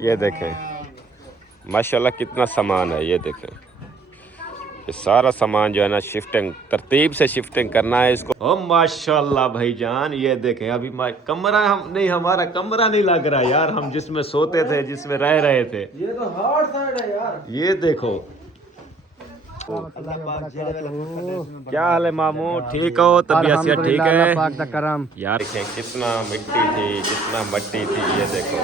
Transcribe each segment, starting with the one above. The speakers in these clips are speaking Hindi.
ये देखें माशाल्लाह कितना सामान है। ये देखें ये सारा सामान जो है ना शिफ्टिंग तरतीब से शिफ्टिंग करना है इसको। ओ माशाल्लाह भाईजान ये देखें अभी कमरा हम नहीं, हमारा कमरा नहीं लग रहा यार, हम जिसमें सोते थे जिसमें रह रहे थे। ये तो हार्ड साइड है यार। ये देखो क्या हाल है मामू, ठीक हो? तबीयत से ठीक है यार? देखें कितना मिट्टी थी, कितना मट्टी थी। ये देखो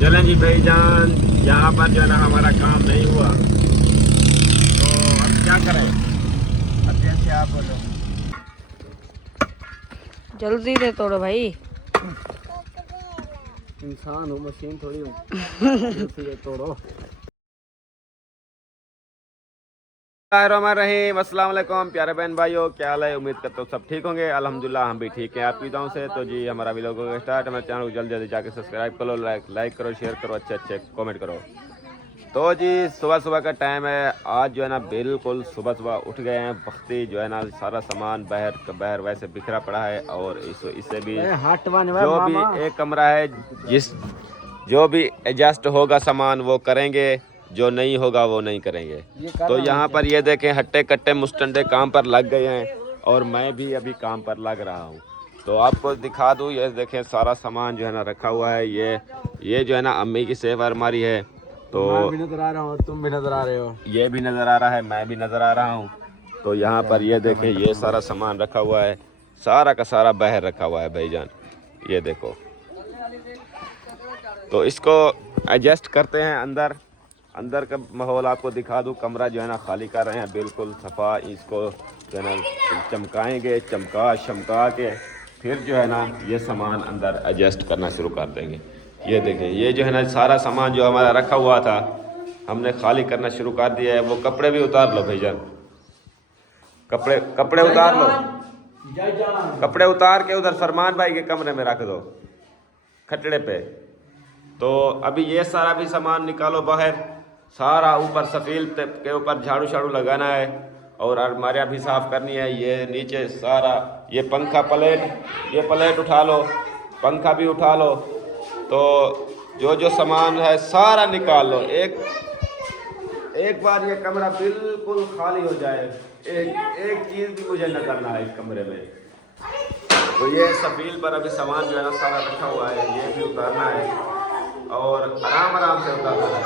चलें जी भाईजान, यहाँ पर जो है ना हमारा काम नहीं हुआ तो अब क्या करें? अब जैसे आप बोलो। जल्दी से तोड़ो भाई, इंसान हो मशीन थोड़ी हो। तोड़ो। रहीम, अस्सलाम वालेकुम प्यारे बहन भाइयों, क्या हाल है? उम्मीद करता हूँ सब ठीक होंगे। अल्हम्दुलिल्लाह हम भी ठीक हैं आपकी दुआओं से। तो जी हमारा वीडियो को स्टार्ट, हमारे चैनल को जल्दी जल्दी जाके सब्सक्राइब करो, लाइक करो, शेयर करो, अच्छे अच्छे कमेंट करो। तो जी सुबह सुबह का टाइम है, आज जो है ना बिल्कुल सुबह सुबह उठ गए हैं। बख्ती जो है ना सारा सामान बहर वैसे बिखरा पड़ा है और इससे भी जो भी एक कमरा है जो भी एडजस्ट होगा सामान वो करेंगे, जो नहीं होगा वो नहीं करेंगे। तो यहाँ पर ये देखें हट्टे कट्टे मुस्टंडे काम पर लग गए हैं और मैं भी अभी काम पर लग रहा हूँ। तो आपको दिखा दूँ, ये देखें सारा सामान जो है ना रखा हुआ है। ये जो है ना अम्मी की सेफ अलमारी है। तो मैं भी नजर आ रहा हूँ, तुम भी नजर आ रहे हो, ये भी नज़र आ रहा है, मैं भी नज़र आ रहा हूँ। तो यहाँ पर ये देखें ये सारा सामान रखा हुआ है, सारा का सारा बाहर रखा हुआ है भाईजान। ये देखो तो इसको एडजस्ट करते हैं। अंदर का माहौल आपको दिखा दूँ। कमरा जो है ना खाली कर रहे हैं बिल्कुल सफ़ा। इसको जो है ना चमकाएँगे, चमका के फिर जो है ना ये सामान अंदर एडजस्ट करना शुरू कर देंगे। ये देखें ये जो है ना सारा सामान जो हमारा रखा हुआ था हमने खाली करना शुरू कर दिया है। वो कपड़े भी उतार लो भाईजान, कपड़े उतार लो, कपड़े उतार के उधर फरमान भाई के कमरे में रख दो खटड़े पे। तो अभी ये सारा भी सामान निकालो बाहर, सारा ऊपर सफील के ऊपर झाड़ू शाड़ू लगाना है और अलमारियाँ भी साफ़ करनी है। ये नीचे सारा ये पंखा ये प्लेट उठा लो, पंखा भी उठा लो। तो जो सामान है सारा निकाल लो। एक बार ये कमरा बिल्कुल खाली हो जाए, एक चीज़ भी मुझे न करना है इस कमरे में। तो ये सफील पर अभी सामान जो है ना सारा रखा हुआ है, ये भी उतारना है और आराम से उतारना है।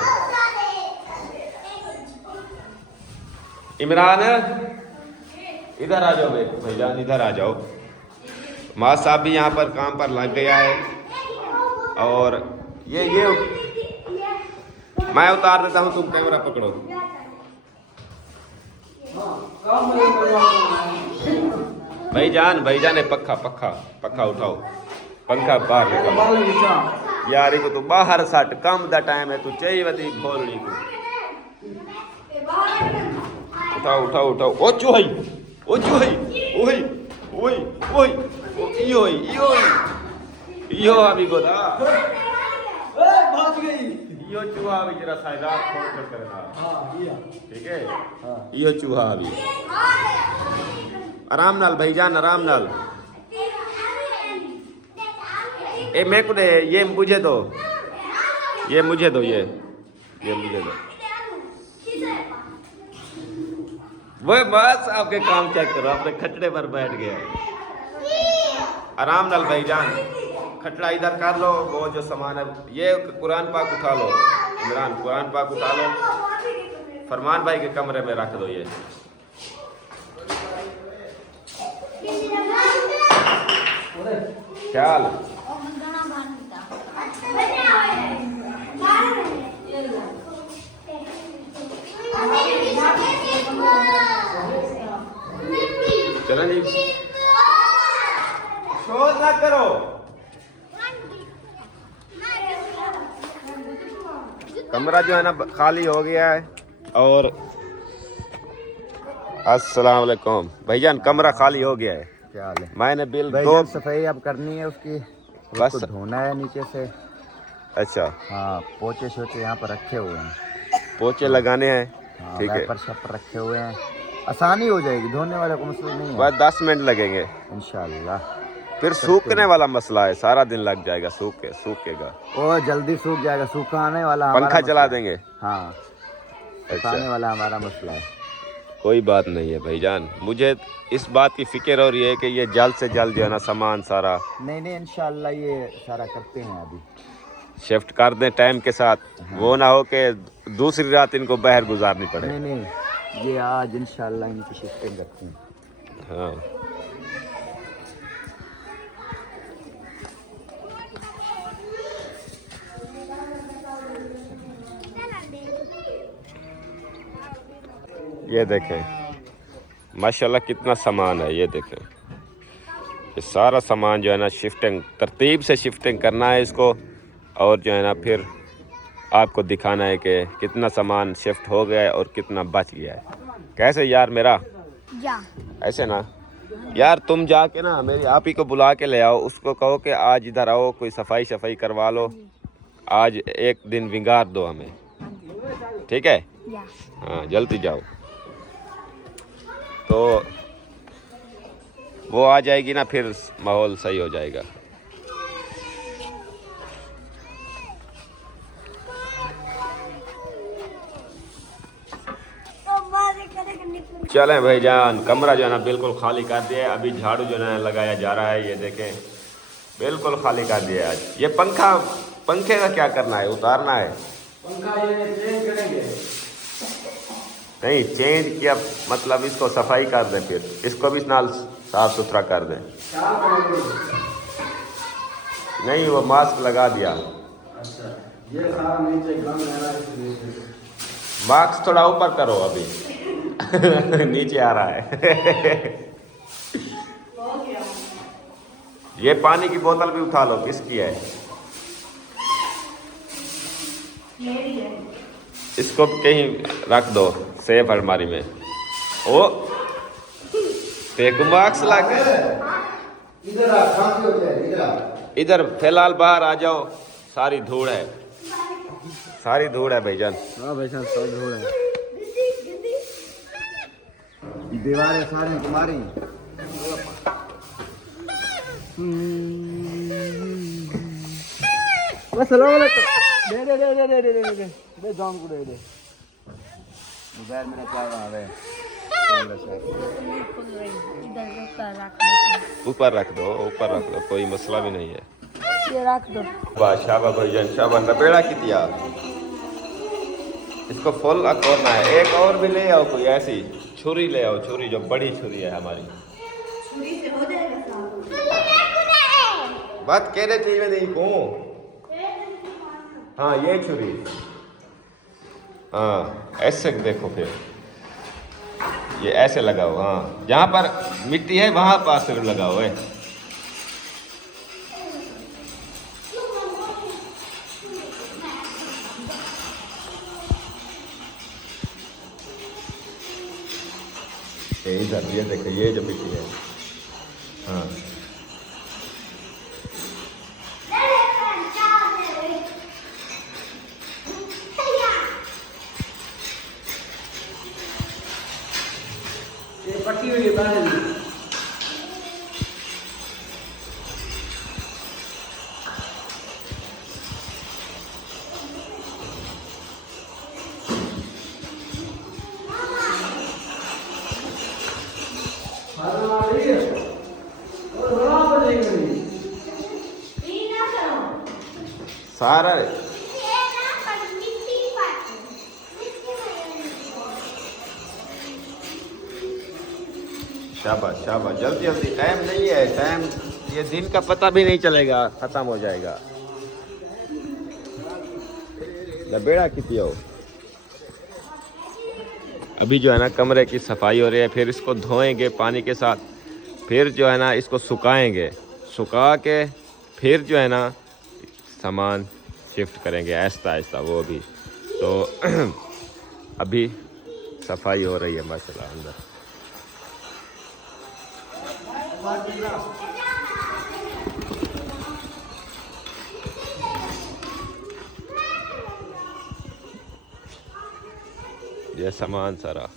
इमरान इधर आ जाओ भाईजान, इधर आ जाओ। माँ साहब भी यहाँ पर काम पर लग गया है और ये मैं उतार देता हूँ, तुम कैमरा पकड़ो। भाईजान है पक्का उठाओ, पंखा बाहर निकालो यार। को तू बाहर सट, काम दा टाइम है, तू चाहिए वती खोलनी को। उठाओ। ओ चूहई यो अभी गोदा यो चूहा अभी जरा साइडार खोल करना। ठीक है यो चूहा अभी आराम नाल भाईजान, आराम नाल। ए मैं को दे, ये मुझे दो, ये मुझे दो। वो बस आपके काम चेक करो, अपने खटड़े पर बैठ गया है। आराम नाल भाईजान, खटड़ा इधर कर लो। वो जो सामान है ये कुरान पाक उठा लो, इमरान कुरान पाक उठा लो, फरमान भाई के कमरे में रख दो। ये क्या हाल? चलो जी शोर ना करो। कमरा जो है ना खाली हो गया है और अस्सलाम वालेकुम भाईजान, कमरा खाली हो गया है। क्या हाल है? मैंने बिल दो सफाई अब करनी है उसकी, बस धोना है नीचे से। अच्छा हाँ, पोचे शोचे यहाँ पर रखे हुए हैं, पोचे लगाने हैं। हाँ, ठीक है, रैपर रखे हुए हैं, आसानी हो जाएगी, धोने वाले को मसला नहीं है। बस 10 मिनट लगेंगे इंशाल्लाह। फिर सूखने वाला मसला है, सारा दिन लग जाएगा, सूखेगा। और जल्दी सूख जाएगा, सुखाने वाला हमारा पंखा चला मसला है। देंगे। हाँ, सुखाने अच्छा, वाला हमारा मसला है। कोई बात नहीं है भाईजान, मुझे इस बात की फिक्र हो रही है कि ये जल्द से जल्द जो है ना सामान सारा नहीं इंशाल्लाह ये सारा करते हैं अभी। शिफ्ट कर दें टाइम के साथ। वो ना हो कि दूसरी रात इनको बाहर गुजारनी पड़े। नहीं, ये आज इंशाल्लाह इनकी शिफ्टिंग करते हैं। हाँ, ये देखें माशाल्लाह कितना सामान है। ये देखें, ये सारा सामान जो है ना शिफ्टिंग, तरतीब से शिफ्टिंग करना है इसको, और जो है ना फिर आपको दिखाना है कि कितना सामान शिफ्ट हो गया है और कितना बच गया है। कैसे यार मेरा? ऐसे ना यार, तुम जाके ना मेरी आप ही को बुला के ले आओ, उसको कहो कि आज इधर आओ, कोई सफाई करवा लो, आज एक दिन विंगार दो हमें, ठीक है? हाँ, जल्दी जाओ। तो वो आ जाएगी ना, फिर माहौल सही हो जाएगा। चलें भाईजान, कमरा जो है ना बिल्कुल खाली कर दिया है। अभी झाड़ू जो है ना लगाया जा रहा है। ये देखें, बिल्कुल खाली कर दिया है आज। ये पंखे का क्या करना है? उतारना है? पंखा ये चेंज करेंगे। नहीं, चेंज किया मतलब इसको सफाई कर दें, फिर इसको भी नाल साफ सुथरा कर दें। नहीं, वो मास्क लगा दिया। अच्छा, ये सारा नीचे गम लगा है। मास्क थोड़ा ऊपर करो अभी। नीचे आ रहा है। ये पानी की बोतल भी उठा लो, किसकी है? इसको कहीं रख दो सेफ अलमारी में। ओ फेंको मास्क ला के। इधर फिलहाल बाहर आ जाओ, सारी धूड़ है, सारी धूड़ है भाईजान। हाँ भाई साहब, सब धूल है। दीवारें सारी तुम्हारी। दे जान को दे मोबाइल मेरा क्या रहा है? ऊपर रख दो, ऊपर रख दो, कोई मसला भी नहीं है। ये रख दो। शाबाश भाईजान, शाबाश। नबेड़ा कितिया, इसको फुल अकोरना है। एक और भी ले आओ, कोई ऐसी छुरी ले आओ, छुरी जो बड़ी छुरी है हमारी। छुरी से हो जाएगा बात कह रहे थे नहीं को। हाँ, ये छुरी, हाँ ऐसे देखो, फिर ये ऐसे लगाओ। हाँ, जहाँ पर मिट्टी है वहाँ पास फिर लगाओ है। इधर ये देखो, ये जो मिट्टी है। हाँ, ये पट्टी हुई है बाहर। सारा शाबाश शाबाश, जल्दी जल्दी, टाइम नहीं है, टाइम ये दिन का पता भी नहीं चलेगा, खत्म हो जाएगा। लबेड़ा कितनी हो। अभी जो है ना कमरे की सफाई हो रही है, फिर इसको धोएंगे पानी के साथ, फिर जो है ना इसको सुखाएंगे, सुखा के फिर जो है ना सामान शिफ्ट करेंगे आहिस्ता आहिस्ता वो भी। तो अभी सफाई हो रही है माशाल्लाह अंदर। ये सामान सारा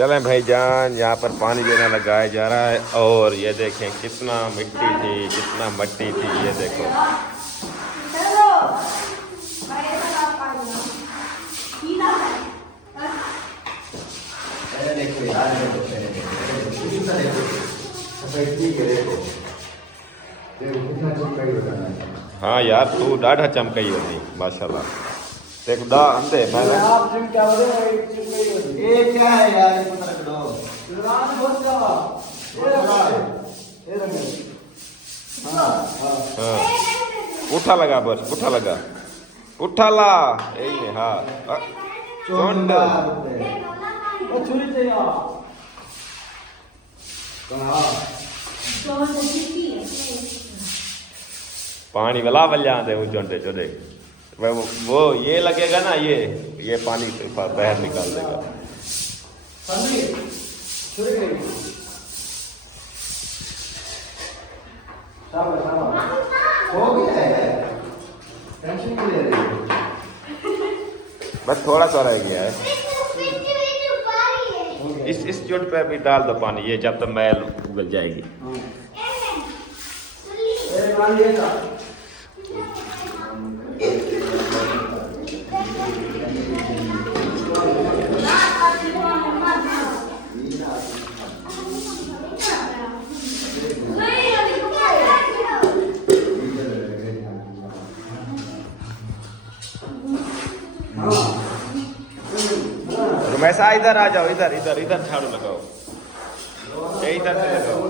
चलें भाईजान, यहाँ पर पानी देना लगाया जा रहा है और ये देखें कितना मिट्टी थी, कितना मट्टी थी, ये देखो। देखो यार, हाँ यार, तू ॾाढा चमकई होती माशाल्लाह। देखो दा अंधे मैं आप जिम क्या हो रहे हो? ये क्या है यार, इसको रख दो। रात बहुत जावा। ये रंग। हाँ हाँ। पुठा लगा, बस पुठा लगा, पुठा ला यही। हाँ चोंड वो छुरी चाहिए। हाँ पानी वाला वल्या दे वो चोंडे चोदे वो ये लगेगा ना, ये पानी से बाहर निकाल देगा। हो गया है, टेंशन क्यों ले रही हो? बस थोड़ा सा रह गया है। इस चोट पे भी डाल दो पानी, ये जब तक मैल उगल जाएगी। वैसा इधर आ जाओ, इधर इधर इधर झाड़ू लगाओ, ये इधर से लगाओ।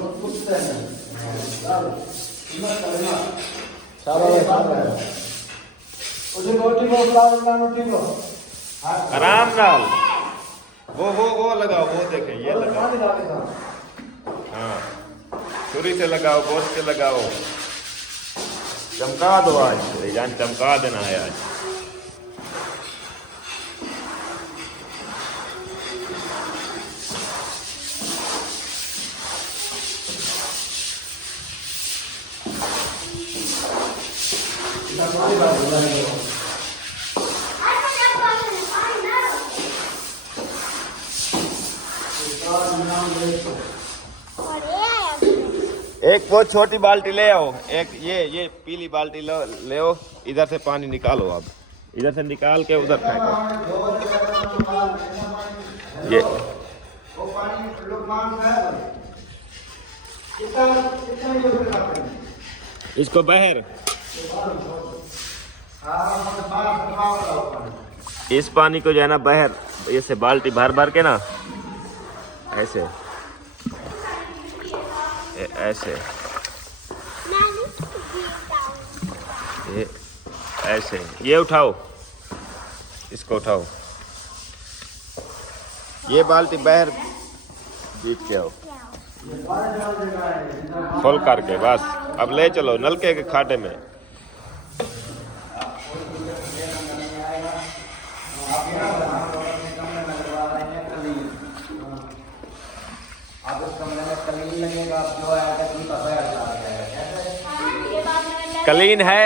आराम नाल वो लगाओ, वो देखें ये लगाओ। हाँ छुरी से लगाओ, गोश्त से लगाओ, चमका दो आज जान, चमका देना है आज। एक वो छोटी बाल्टी ले आओ, एक ये पीली बाल्टी ले आओ, इधर से पानी निकालो। अब इधर से निकाल के उधर फेंको। ये इसको बहर, इस पानी को जो है ना बहर, ऐसे बाल्टी भर भर के ना, ऐसे ऐसे ये ऐसे, ये उठाओ, इसको उठाओ, ये बाल्टी बहर बीच के आओ, खोल करके बस। अब ले चलो नलके के खाटे में। कलीन है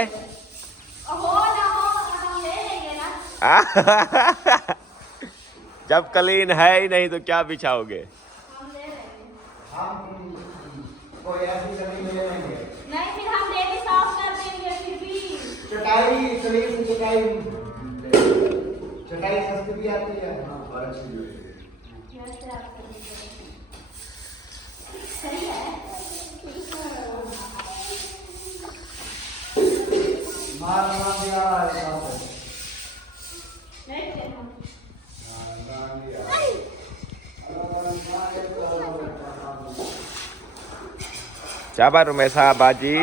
जब कलीन है ही नहीं तो क्या बिछाओगे? नहीं फिर हम डेली साफ कर देंगे, फिर भी चटाई सस्ती भी आती है। सही है। शाबाश रुमेशा बाजी,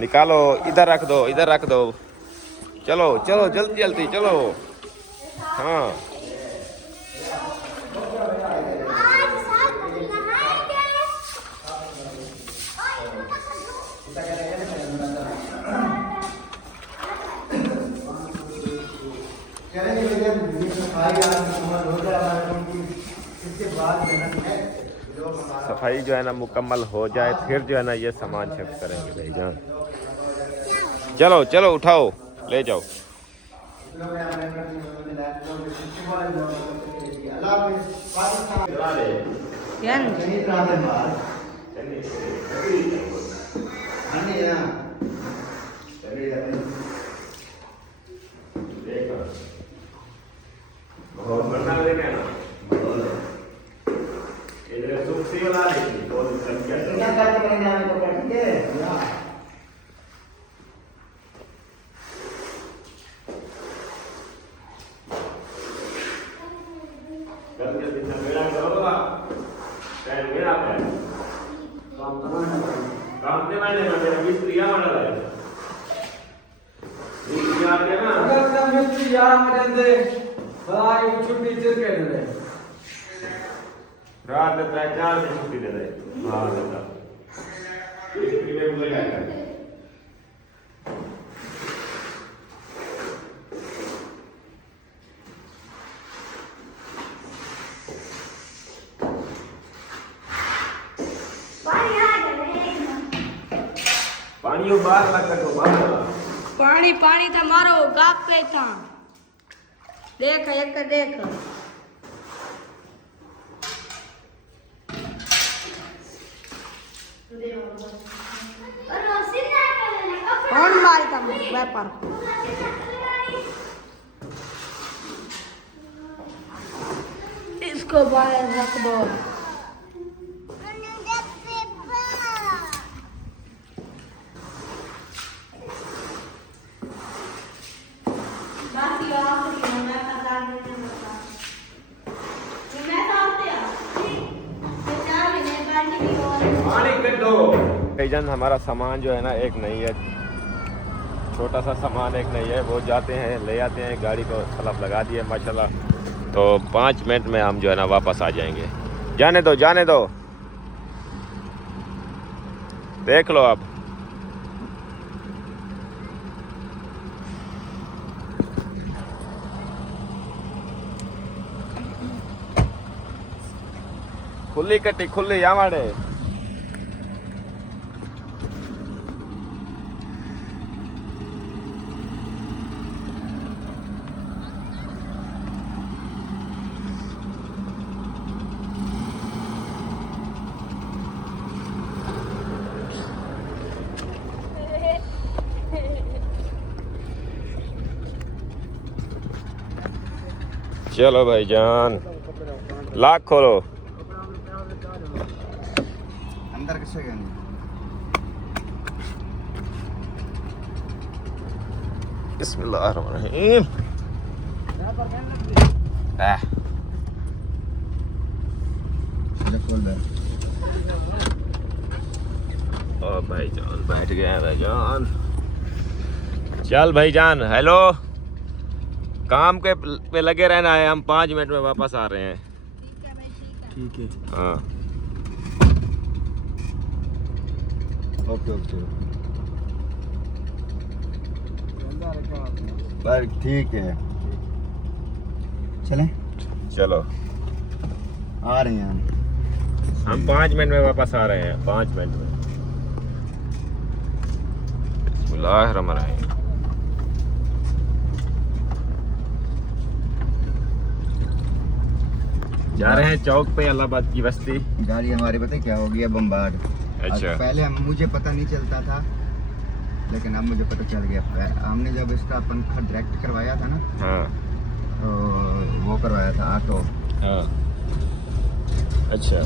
निकालो, इधर रख दो, इधर रख दो। चलो चलो जल्दी जल्दी चलो। हाँ सफाई जो है ना मुकम्मल हो जाए, फिर जो है ना ये सामान शिफ्ट करेंगे भाईजान। चलो चलो उठाओ, ले जाओ। अल्लाह में पाकिस्तान चला दे यान नहीं ट्राफिक मार चलिए अन्य ना चलिए देखो बहुत बढ़िया लेके आना इधर सुख से वाला लेकिन बहुत संख्या क्या करते करेंगे हमें तो कर ठीक है करके जितना मेरा करोगा टाइम मेरा है काम से मैंने ना मेरा मिस्त्री आ वाला है मिस्त्री आ गया ना अगर का मिस्त्री यार मरे भाई छुट्टी चिर के दे रात में 3-4 दिन छुट्टी दे दे हां दादा मिस्त्री में बोल जाएगा पानी बाहर लगा तो बाहर पानी पानी था मारो गाप पे था देख एक देख कौन मारी था व्यापार इसको बाहर रख दो भाईजान हमारा सामान जो है ना एक नहीं है छोटा सा सामान एक नहीं है वो जाते हैं ले आते हैं गाड़ी को सलफ लगा दिए माशाल्लाह तो 5 मिनट में हम जो है ना वापस आ जाएंगे जाने दो देख लो आप खुली कट्टी खुली यामाड़े चलो भाईजान लाख खोलो अंदर किससे गए बिस्मिल्लाहिर्रहमानिर्रहीम खोल दे ओ भाईजान बैठ गया भाईजान चल भाईजान हेलो काम के पे लगे रहना है हम 5 मिनट में वापस आ रहे हैं ठीक है हाँ ओके बस ठीक है चलें चलो आ रहे हैं हम 5 मिनट में वापस आ रहे हैं 5 मिनट में बिस्मिल्लाहिर्रहमानिर्रहीम जा रहे हैं चौक पे इलाहाबाद की बस्ती गाड़ी हमारी पता है क्या हो गया बम्बार्ड अच्छा पहले मुझे पता नहीं चलता था लेकिन अब मुझे पता चल गया हमने जब इसका पंखा डायरेक्ट करवाया था ना हाँ तो वो करवाया था ऑटो हाँ अच्छा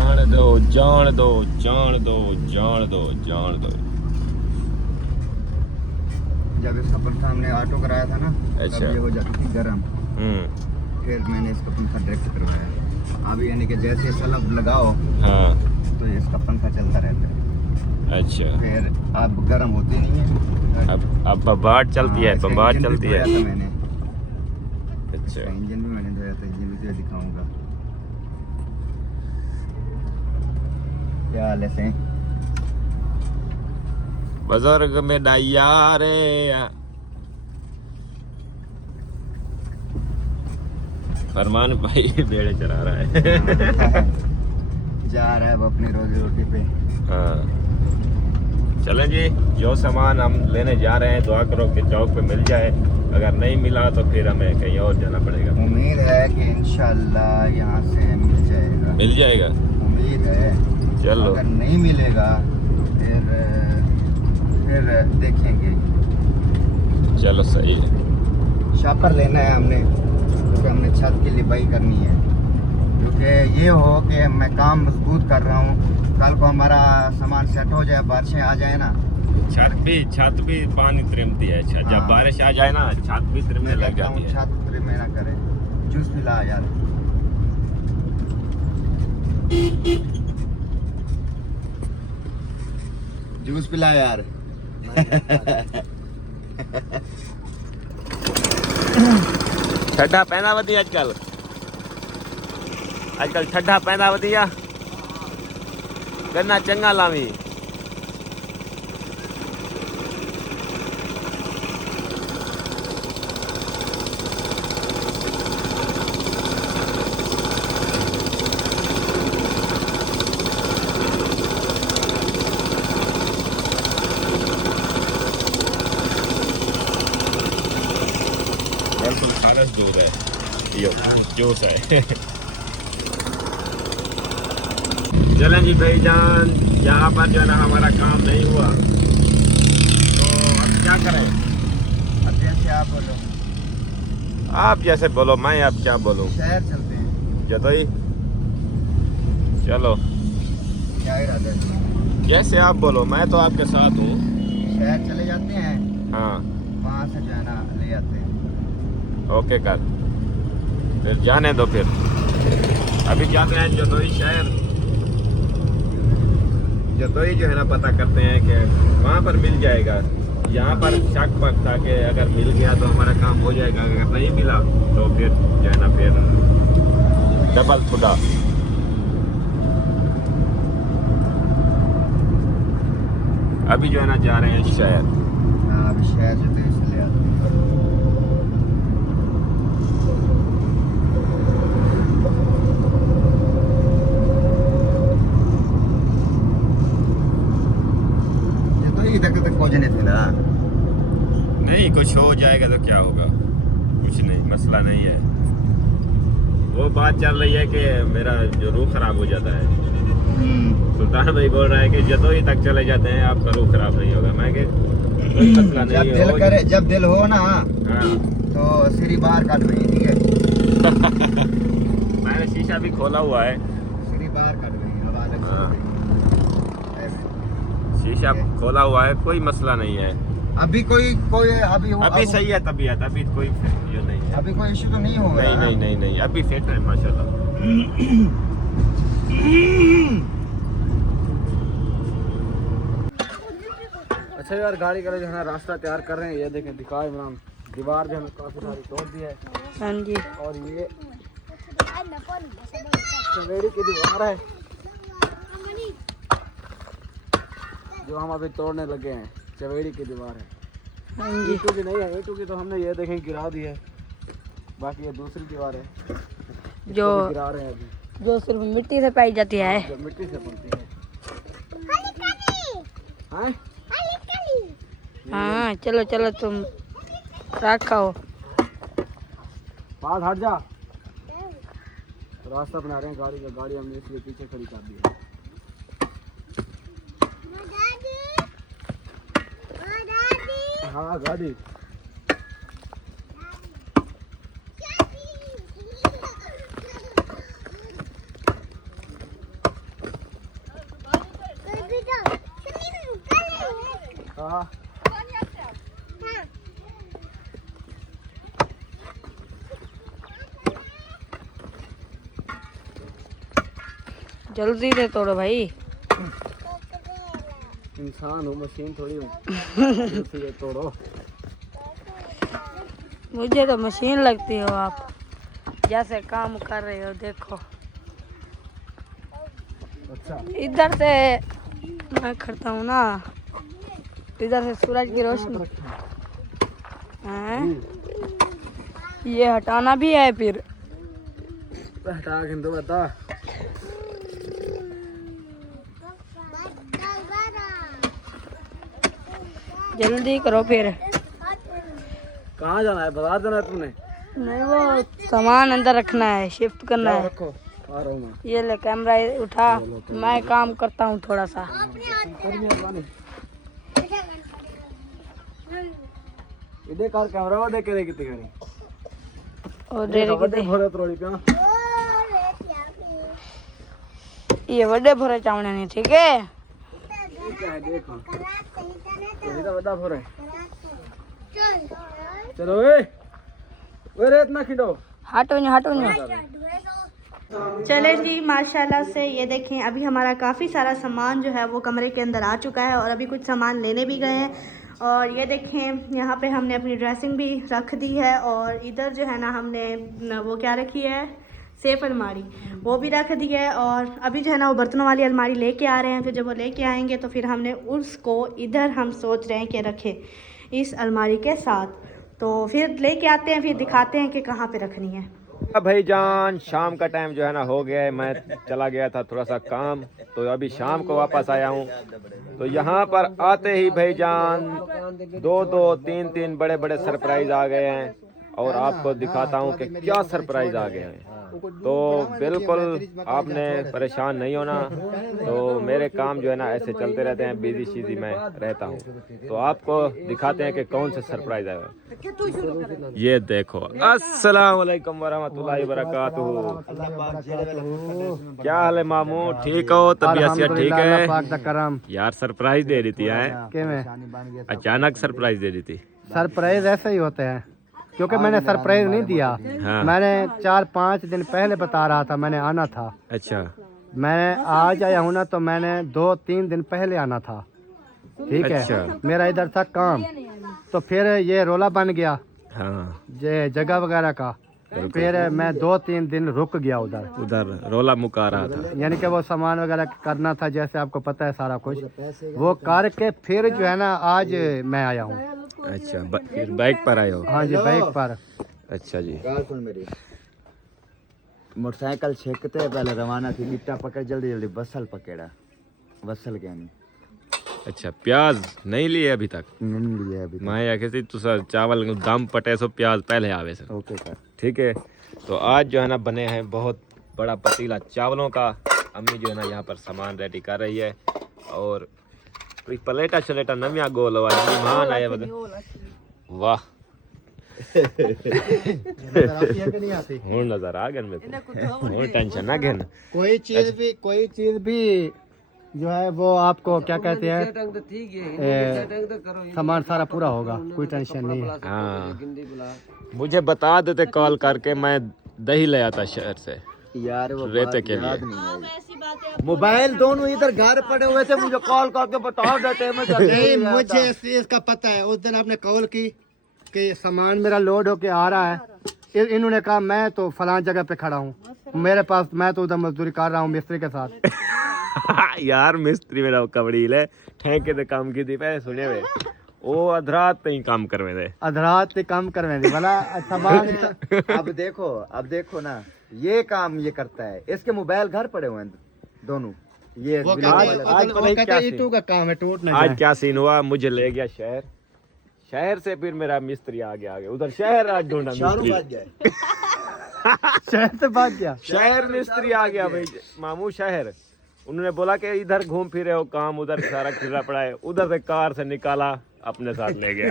जान दो जब इसका पंखा हमने ऑटो कराया था ना अच्छा। तब ये हो जाती थी गर्म फिर मैंने इसका पंखा डायरेक्ट करवाया अब यानी कि जैसे सलब लगाओ हाँ तो इसका पंखा चलता रहता है अच्छा फिर अब गर्म होती नहीं है अब बम्बार्ड चलती है इसका बम्बार्ड इंजन भी चलती है धोया था मैंने अच्छा इसका इंजन भी मैंने धोया था इंजन भी तुझे दिखाऊंगा क्या हाल है सही बुजुर्ग में डाइया रे फरमान भाई बेड़े चला रहा है जा रहा है वो अपनी रोजी रोटी पे हाँ चलें जी, जो सामान हम लेने जा रहे हैं दुआ करो कि चौक पे मिल जाए, अगर नहीं मिला तो फिर हमें कहीं और जाना पड़ेगा। उम्मीद है कि इंशाल्लाह यहाँ से मिल जाएगा। मिल जाएगा, उम्मीद है। चलो अगर नहीं मिलेगा फिर देखेंगे। चलो सही है। शापर लेना है हमने, क्योंकि हमने छत की लिपाई करनी है, क्योंकि ये हो कि मैं काम मजबूत कर रहा हूँ, कल को हमारा सामान सेट हो जाए, बारिशें आ जाए ना। छत भी पानी त्रिमती है। जब हाँ। बारिश आ जाए ना छत भी त्रिमने लग जाती है। छत त्रिमे ना करे। जूस पिला यार। जूस पिला यार। ठंडा पैदा वधी आजकल ठंडा पैदा वधी आ गन्ना चंगा लावी। बिल्कुल खारस दूध है, यो जूस है। चलें जी भाईजान, यहाँ पर जो है ना हमारा काम नहीं हुआ तो अब क्या करें? अब जैसे आप बोलो। आप जैसे बोलो, मैं अब क्या बोलूँ। शहर चलते हैं। जतोई चलो, क्या इरादा है? जैसे आप बोलो, मैं तो आपके साथ हूँ। शहर चले जाते हैं, हाँ वहाँ से जो है ना ले आते हैं। ओके कर, फिर जाने दो। फिर अभी जाते हैं जतोई शहर, जतोई जो है ना पता करते हैं कि वहाँ पर मिल जाएगा। यहाँ पर शक पक था कि अगर मिल गया तो हमारा काम हो जाएगा, अगर नहीं मिला तो फिर जो है ना फिर डबल खुदा। अभी जो है ना जा रहे हैं शहर। हाँ, अभी शहर चलते हैं, इसलिए आते हैं। तक पहुंचने थे ना। नहीं, कुछ हो जाएगा तो क्या होगा, कुछ नहीं, मसला नहीं है। वो बात चल रही है कि मेरा जो रूह खराब हो जाता है। सुल्तान भाई बोल रहा है कि जतोई तक चले जाते हैं आपका रूह खराब नहीं होगा। मैं कि कोई मसला नहीं जब है, दिल करे, जब दिल हो ना, हाँ तो सिरी बाहर काट रही, ठीक है। मैंने शीशा भी खोला हुआ है, सिरी बाहर काट रही, हवा लग हाँ। रही है। शीशा खोला हुआ है, कोई मसला नहीं है। अभी कोई अभी सही है तबीयत, अभी कोई ये नहीं है। अभी कोई इशू तो नहीं होगा। नहीं, अभी फिट है माशाल्लाह। अच्छा यार, गाड़ी का जो है ना रास्ता तैयार कर रहे हैं। ये देखें, दिखाओ इमरान, दीवार जो है ना काफी सारी तोड़ दी है। हाँ जी, और ये चवेड़ी की दीवार है जो हम अभी तोड़ने लगे हैं। चवेड़ी की दीवार है, हाँ जी। ईंटों की नहीं है। ईंटों की तो हमने ये देखें गिरा दी है, बाकी ये दूसरी दीवार है जो इसको भी गिरा रहे हैं अभी, जो सिर्फ मिट्टी से पाई जाती है। जो मिट्टी से बनती है। हाँ? हाँ, चलो चलो, तुम रखो। पास हट जा। रास्ता बना रहे हैं गाड़ी का, गाड़ी हमने इसलिए पीछे खड़ी कर दी है। हाँ, गाड़ी हाँ। जल्दी से तोड़ो भाई। इंसान हो, मशीन थोड़ी हो। ये तोड़ो। मुझे तो मशीन लगती हो आप, जैसे काम कर रहे हो। देखो अच्छा, इधर से मैं करता हूँ ना, इधर से सूरज की रोशनी है, ये हटाना भी है। फिर हटा के दो बता। जल्दी करो फिर। कहाँ जाना है, बाजार जाना है तुमने? नहीं, वो सामान अंदर रखना है, शिफ्ट करना है। रखो, आ रहा हूँ मैं। ये ले कैमरा उठा, मैं काम करता हूँ थोड़ा सा। इधर कार कैमरा वो देख के कितनी करी और दे बड़े भरे त्रोड़ी पे ये बड़े भरे चावने नहीं, ठीक है? ये क्या है देखो, ये तो बड़ा भरे। चलो ए रेत ना खिंडो। हटो नहीं। चले जी, माशाल्लाह से ये देखें अभी हमारा काफ़ी सारा सामान जो है वो कमरे के अंदर आ चुका है और अभी कुछ सामान लेने भी गए हैं। और ये देखें यहाँ पे हमने अपनी ड्रेसिंग भी रख दी है और इधर जो है ना हमने वो क्या रखी है, सेफ अलमारी, वो भी रख दी है। और अभी जो है ना वो बर्तनों वाली अलमारी लेके आ रहे हैं। फिर जब वो लेके आएंगे तो फिर हमने उसको इधर हम सोच रहे हैं कि रखें इस अलमारी के साथ। तो फिर लेके आते हैं, फिर दिखाते हैं कि कहाँ पे रखनी है। भाईजान शाम का टाइम जो है ना हो गया है, मैं चला गया था थोड़ा सा काम, तो अभी शाम को वापस आया हूँ। तो यहाँ पर आते ही भाईजान दो तीन बड़े बड़े सरप्राइज आ गए हैं और आपको दिखाता हूँ कि क्या सरप्राइज आ गए हैं। तो बिल्कुल आपने परेशान नहीं होना। तो मेरे काम जो है ना ऐसे चलते रहते हैं, बिजी शीजी में रहता हूँ। तो आपको दिखाते हैं कि कौन सा सरप्राइज आएगा। ये देखो, अस्सलाम वालेकुम वरहमतुल्लाहि वबरकातुहू। क्या हाल है मामू, ठीक हो? तबीयत ठीक है? यार सरप्राइज दे रही थी अचानक सरप्राइज दे रही थी। सरप्राइज ऐसे ही होते हैं, क्योंकि मैंने सरप्राइज नहीं दिया। हाँ। मैंने 4-5 दिन पहले बता रहा था मैंने आना था। अच्छा, मैं आज आया हूँ ना, तो मैंने 2-3 दिन पहले आना था, ठीक है? अच्छा। मेरा इधर था काम, तो फिर ये रोला बन गया हाँ ये जगह वगैरह का। फिर मैं 2-3 दिन रुक गया उधर रोला मुका रहा था। यानी कि वो सामान वगैरह करना था, जैसे आपको पता है सारा कुछ वो करके फिर जो है ना आज मैं आया हूँ। अच्छा, फिर बाइक पर आए हो? हाँ जी, बाइक पर। अच्छा जी। मेरी मोटरसाइकिल छेकते पहले रवाना थी, गिट्टा पकड़ जल्दी बसल पकड़ा, बसल के नहीं अच्छा, प्याज नहीं लिए अभी तक? लिया अभी। मैं या किसी तुसा चावल दम पटे सो प्याज पहले आवे से। Okay sir. ठीक है। तो आज जो है ना बने हैं बहुत बड़ा पतीला चावलों का। अम्मी जो है ना यहाँ पर सामान रेडी कर रही है और कोई प्लेटा छलेटा नमिया गोल वाला मेहमान आए वाह हूँ नजर आ गए मेरे टेंशन ना घेन। कोई चीज भी जो है वो आपको क्या कहते हैं, सामान सारा पूरा होगा, कोई टेंशन नहीं है। हाँ, मुझे बता देते कॉल करके, मैं दही ले आता शहर से यार वो रेते के लिए। मोबाइल दोनों इधर घर पड़े हुए थे, मुझे कॉल करके बता देते। नहीं, मुझे इस चीज का पता है। उस दिन आपने कॉल की कि सामान मेरा लोड होके आ रहा है। इन्होंने कहा मैं तो फलां जगह पे खड़ा हूँ मेरे पास, मैं तो उधर मजदूरी कर रहा हूँ मिस्त्री के साथ। यार मिस्त्री मेरा कबड़ी ले ठेके ते काम की थी पैसे सुने वे ओ अधरात पे ही काम करवे दे, अधरात पे काम करवे दे भला सामान। अब देखो ना, ये काम ये करता है, इसके मोबाइल घर पड़े हुए हैं दोनों। ये वो आज कहते हैं ईंटों का काम है, टूट ना आज जाए। क्या सीन हुआ, मुझे ले गया शहर से फिर मेरा मिस्त्री आगे उधर शहर आज ढूंढा मिस्त्री। शहर से भाग गया। शहर मिस्त्री आ गया भाई मामू शहर। उन्होंने बोला कि इधर घूम फिरे हो, काम उधर सारा खिला पड़ा है, उधर से कार से निकाला अपने साथ ले गया।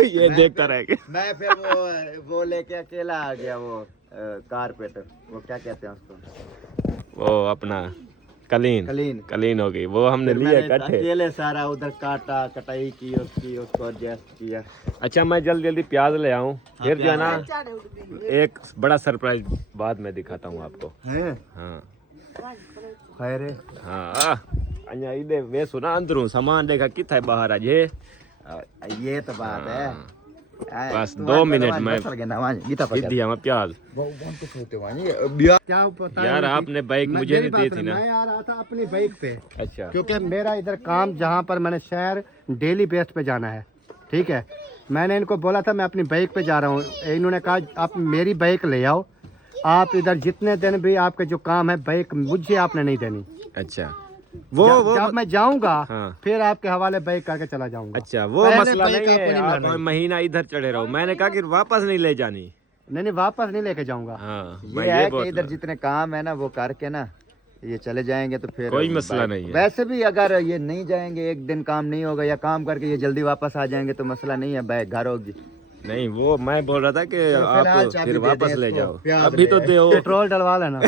ये देखता रह गया। मैं फिर वो लेके अकेला आ गया, वो कारपेटर, वो क्या कहते हैं उसको, वो अपना कलीन हो गई, वो हमने लिए इकट्ठे। अकेले सारा उधर काटा कटाई की, उसको एडजस्ट किया। अच्छा, मैं जल्दी प्याज ले आऊं, फिर जो है ना एक बड़ा सरप्राइज बाद में दिखाता हूँ आपको। हाँ खैर हाँ अन्या इधे वे सुना अंदरों सामान देखा किथा बाहर आज है। ये तो बात है। बस 2 मिनट में सीधी हम प्याज। क्या पता यार आपने बाइक मुझे नहीं दी थी ना। मैं आ रहा था अपनी बाइक पे, अच्छा, क्योंकि मेरा इधर काम जहाँ पर मैंने शहर डेली बेस पे जाना है, ठीक है? मैंने इनको बोला था मैं अपनी बाइक पे जा रहा हूँ। इन्होंने कहा आप मेरी बाइक ले आओ, आप इधर जितने दिन भी आपके जो काम है बाइक मुझे आपने नहीं देनी। अच्छा, जब मैं जाऊंगा हाँ। फिर आपके हवाले बैग करके चला जाऊंगा। अच्छा वो पहले मसला बैग नहीं का है, कोई आप नहीं। महीना इधर चढ़े रहो। मैंने कहा कि वापस नहीं ले जानी। नहीं वापस नहीं लेके जाऊंगा। हाँ ये मैं है ये कि बोल इधर जितने काम है ना वो करके ना ये चले जाएंगे तो फिर कोई मसला नहीं है। वैसे भी अगर ये नहीं जाएंगे, एक दिन काम नहीं होगा या काम करके ये जल्दी वापस आ जाएंगे तो मसला नहीं है, बैग घर होगी। नहीं वो मैं बोल रहा था कि फिलहाल आप चाबी फिर दे वापस दें ले इसको, जाओ। प्याज अभी तो ले। दो पेट्रोल डलवा लेना।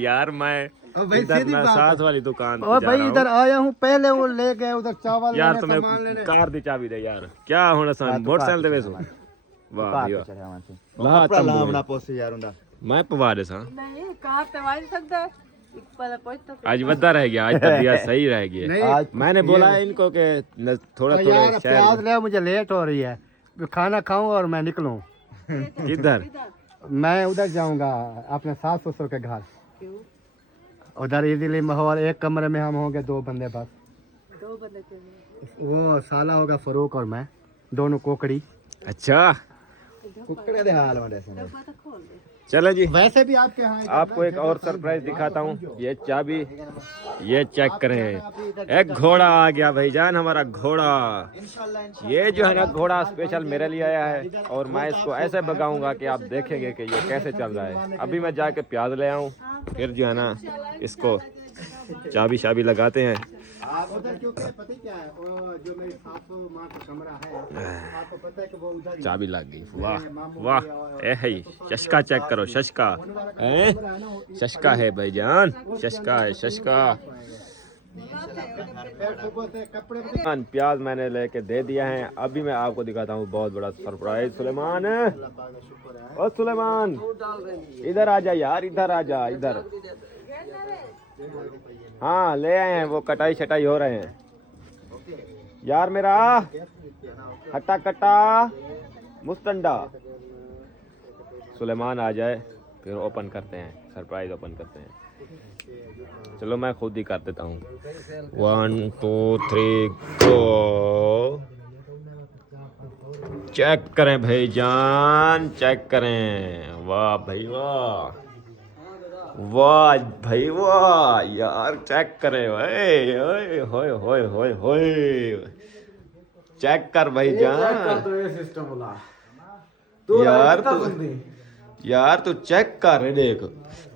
यार मैं अब भाई इधर सीधी मैं बात साथ वाली दुकान पे और जा भाई रहा इधर हूँ। आया हूँ, पहले वो ले गए उधर चावल यार लेने, तुम्हें सामान लेने। कार दी चाबी दे यार, क्या होना सा मोटरसाइकिल दे वेसो वाह कार भैया पे चढ़े वहां से ला कपड़ा तंबू लावना पोसे यार उंदा। मैं पवा दे सा नहीं कहाँ पे वाज सकता है आज बद्दा रह गया, आज तबीयत सही रह गई है। नहीं आज मैंने बोला है इनको कि थोड़ा यार थोड़ा प्याज शहर ले, मुझे लेट हो रही है, खाना खाऊं और मैं निकलूं। किधर मैं उधर जाऊंगा अपने सास ससुर के घर। उधर इजीली माहौल, एक कमरे में हम होंगे 2 बंदे बस। 2 बंदे वो साला होगा फरूक और मैं, दोनों कोकड़ी। अच्छा कुकड़े दे हाल में ऐसे चलो जी, वैसे भी आपके यहाँ आपको एक और सरप्राइज दिखाता हूँ। ये चाबी ये चेक करें, एक घोड़ा आ गया भाईजान, हमारा घोड़ा। ये जो है ना घोड़ा स्पेशल मेरे लिए आया है और मैं इसको ऐसे भगाऊंगा कि आप देखेंगे कि ये कैसे चल रहा है। अभी मैं जाके प्याज ले आऊँ, फिर जो है ना इसको चाबी शाबी लगाते हैं। आप उधर क्यों गए पता क्या है, वो जो मेरी सासू माँ का कमरा है, आपको पता है कि वो उधर ही चाबी लग गई। वाह वाह, ए है शशका चेक करो, शशका है, शशका है भाईजान, शशका है, शशका। कपड़े प्याज मैंने लेके दे दिया है। अभी मैं आपको दिखाता हूँ बहुत बड़ा सरप्राइज। सुलेमान, ओ सुलेमान इधर आ जा यार, इधर आ जा, इधर। हाँ ले आए हैं, वो कटाई शटाई हो रहे हैं यार। मेरा हट्टा कट्टा मुस्तंडा सुलेमान आ जाए फिर ओपन करते हैं, सरप्राइज ओपन करते हैं। चलो मैं खुद ही कर देता हूँ। 1 2 3 गो। चेक करें भाईजान, चेक करें। वाह भाई वाह, वाह भाई वाह यार, चेक करे ओए ओए होए होए होए होए, चेक कर भाईजान। तो ये सिस्टम होला यार तू चेक कर रहे, देख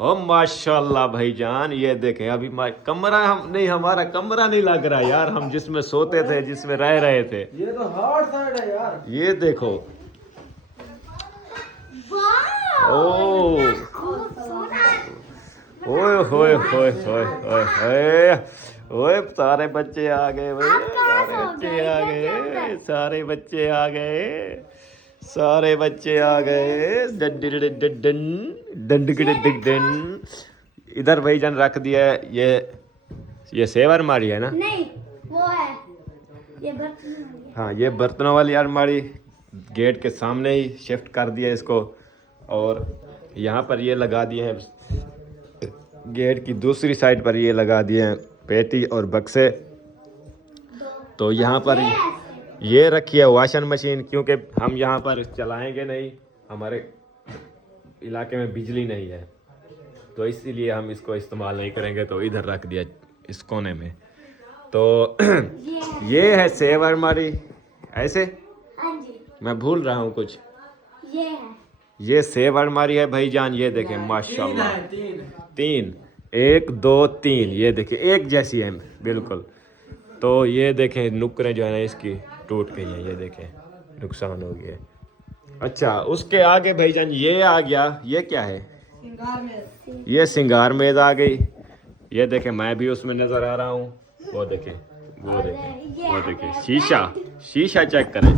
ओ माशाल्लाह भाईजान। ये देखे अभी कमरा हम नहीं, हमारा कमरा नहीं लग रहा यार, हम जिसमें सोते थे, जिसमें रह रहे थे। ये तो हार्ड साइड है यार। ये देखो ओ ओए होए होए होए होए होए ओए, सारे बच्चे आ गए भाई, सारे बच्चे आ गए, सारे बच्चे आ गए, सारे बच्चे आ गए। डन इधर भाईजान रख दिया है। ये सेवर अलमारी है ना? नहीं वो है ये बर्तन। हाँ ये बर्तनों वाली अलमारी गेट के सामने ही शिफ्ट कर दिया इसको, और यहाँ पर ये लगा दिए हैं, गेट की दूसरी साइड पर ये लगा दिए हैं पेटी और बक्से। तो यहाँ पर ये रखी है वॉशिंग मशीन, क्योंकि हम यहाँ पर चलाएंगे नहीं, हमारे इलाके में बिजली नहीं है, तो इसीलिए हम इसको इस्तेमाल नहीं करेंगे। तो इधर रख दिया इस कोने में। तो ये है सेव अलमारी ऐसे। हाँ जी मैं भूल रहा हूँ कुछ। ये है। ये सेव अलमारी है भाईजान, ये देखें माशाल्लाह। 3 1 2 3, ये देखें एक जैसी है बिल्कुल। तो ये देखें नुकरें जो है ना इसकी टूट गई हैं, ये देखें नुकसान हो गया। अच्छा उसके आगे भाईजान ये आ गया, ये क्या है? ये सिंगार मेज आ गई। ये देखें मैं भी उसमें नजर आ रहा हूँ। वो देखें, वो देखें, वो देखें शीशा, शीशा चेक करें,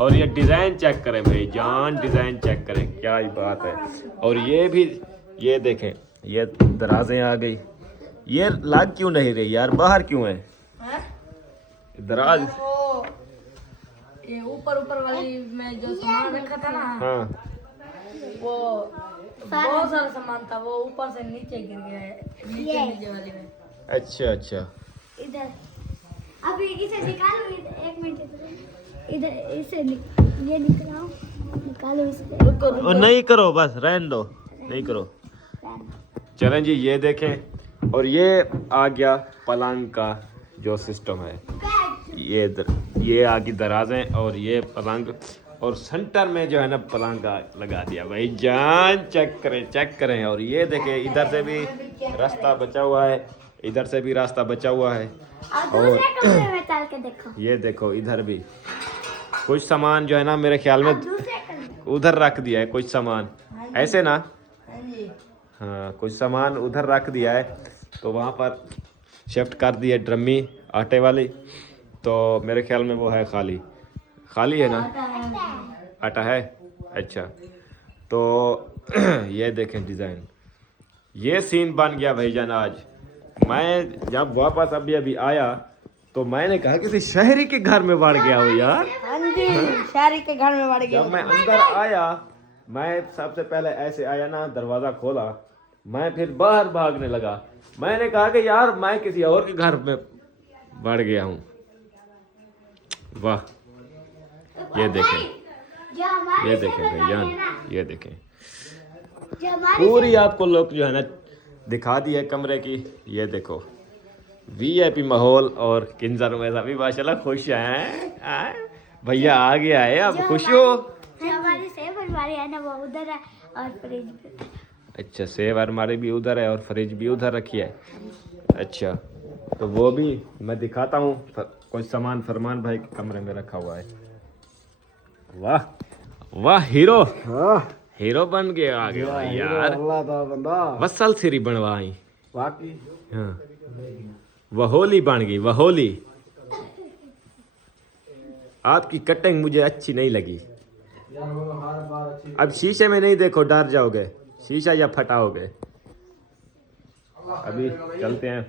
और ये डिज़ाइन चेक करें भाईजान, डिज़ाइन चेक करें, क्या ही बात है। और ये भी ये देखें, ये दराजें आ गई। ये लग क्यों नहीं रही यार, बाहर क्यों है दराज? ये ऊपर वाली में जो सामान रखा था ना, हाँ वो बहुत सारा सामान था, वो ऊपर से नीचे गिर गया है, नीचे वाली में। अच्छा अच्छा, इधर अभी इसे निकालो, एक मिनट इधर इसे ये निकालो, निकालो इसे। नहीं करो, बस रहने दो, नहीं करो। चलें जी, ये देखें और ये आ गया पलंग का जो सिस्टम है, ये आ गई दराजें और ये पलंग, और सेंटर में जो है ना पलंग का लगा दिया भाई जान। चेक करें। और ये देखें इधर से भी रास्ता बचा हुआ है, इधर से भी रास्ता बचा हुआ है। और ये देखो इधर भी कुछ सामान जो है ना मेरे ख्याल में उधर रख दिया है कुछ सामान, ऐसे ना, हाँ कुछ सामान उधर रख दिया है, तो वहाँ पर शिफ्ट कर दी है ड्रमी आटे वाली, तो मेरे ख्याल में वो है खाली है ना, आटा है। अच्छा तो ये देखें डिज़ाइन, ये सीन बन गया भाईजान। आज मैं जब वापस अभी आया तो मैंने कहा किसी शहरी के घर में बढ़ गया हो यार। हाँ जी, शहरी के घर में बढ़ गया। जब मैं अंदर आया, मैं सबसे पहले ऐसे आया ना, दरवाज़ा खोला, मैं फिर बाहर भागने लगा। मैंने कहा कि यार मैं किसी और के घर में बढ़ गया हूँ। वाह, ये देखें भैजान, ये देखें पूरी आपको लोग जो है ना दिखा दी है कमरे की। ये देखो VIP माहौल, और किंजर में सभी माशाल्लाह खुश हैं। भैया आ गया है, अब खुश हो? हमारी सेफ अलमारी है ना वो उधर है, और फ्रिज भी। अच्छा, सेव अलमारी भी उधर है और फ्रिज भी उधर रखी है। अच्छा तो वो भी मैं दिखाता हूँ। कुछ सामान फरमान भाई के कमरे में रखा हुआ है। वाह वाह, हीरो बन गया आगे भाई यार। अल्लाह दा बंदा वसल सिरी बनवाई, बाकी हाँ वहोली बन गई वहोली। आपकी कटिंग मुझे अच्छी नहीं लगी। अब शीशे में नहीं देखो, डर जाओगे, शीशा या फटाओगे। अभी चलते हैं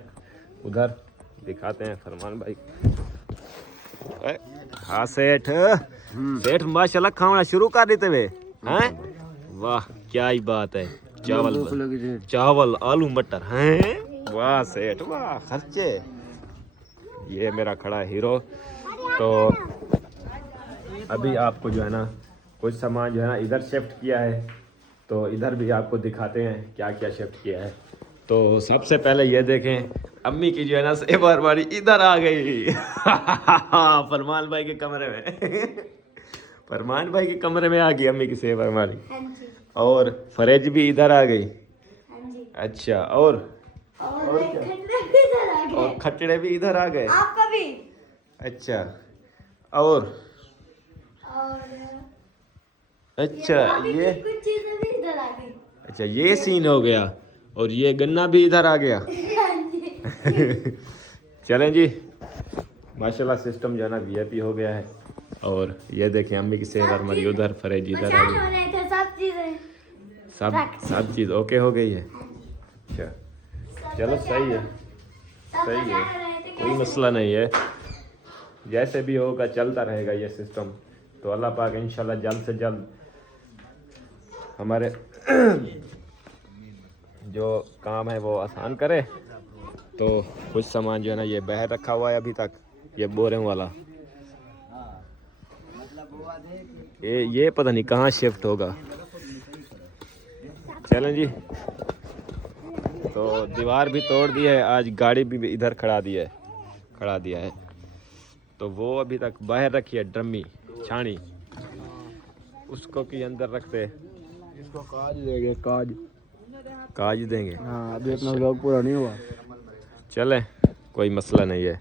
उधर, दिखाते हैं फरमान भाई। हाँ सेठ माशाल्लाह खाना शुरू कर देते हुए हैं। वाह क्या ही बात है। चावल आलू मटर हैं। वाह सेठ वाह, खर्चे। ये मेरा खड़ा हीरो। तो अभी आपको जो है ना कुछ सामान जो है ना इधर शिफ्ट किया है, तो इधर भी आपको दिखाते हैं क्या क्या शिफ्ट किया है। तो सबसे पहले ये देखें, अम्मी की जो है ना सेब अलमारी इधर आ गई। फरमान भाई के कमरे में। फरमान भाई के कमरे में आ गई अम्मी की सेब अलमारी, और फ्रिज भी इधर आ गई। अच्छा और खटड़े भी इधर आ गए। आपका भी। अच्छा और अच्छा ये कुछ चीजें भी इधर आ गई। अच्छा ये सीन हो गया, और ये गन्ना भी इधर आ गया। चलें जी, माशाल्लाह सिस्टम जो है ना VIP हो गया है। और ये देखें अम्मी की सेव अलमारी उधर, फ्रिज इधर आ गई, सब चीज़ ओके हो गई है। अच्छा चलो सही है, कोई मसला नहीं है। जैसे भी होगा चलता रहेगा ये सिस्टम। तो अल्लाह पाक इंशाल्लाह जल्द से जल्द हमारे जो काम है वो आसान करे। तो कुछ सामान जो है ना ये बाहर रखा हुआ है अभी तक, ये बोरिंग वाला, ये पता नहीं कहाँ शिफ्ट होगा। चलें जी, तो दीवार भी तोड़ दी है, आज गाड़ी भी इधर खड़ा दिया है। तो वो अभी तक बाहर रखी है ड्रमी छानी, उसको कि अंदर रखते, इसको काज देंगे, काज देंगे। हाँ अभी अपना व्लॉग पूरा नहीं हुआ। चले कोई मसला नहीं है।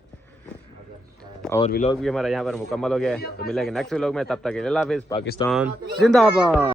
और व्लॉग भी हमारा यहाँ पर मुकम्मल हो गया है। तो मिलेंगे नेक्स्ट व्लॉग में, तब तक के लिए अल्लाह हाफिज़। पाकिस्तान जिंदाबाद।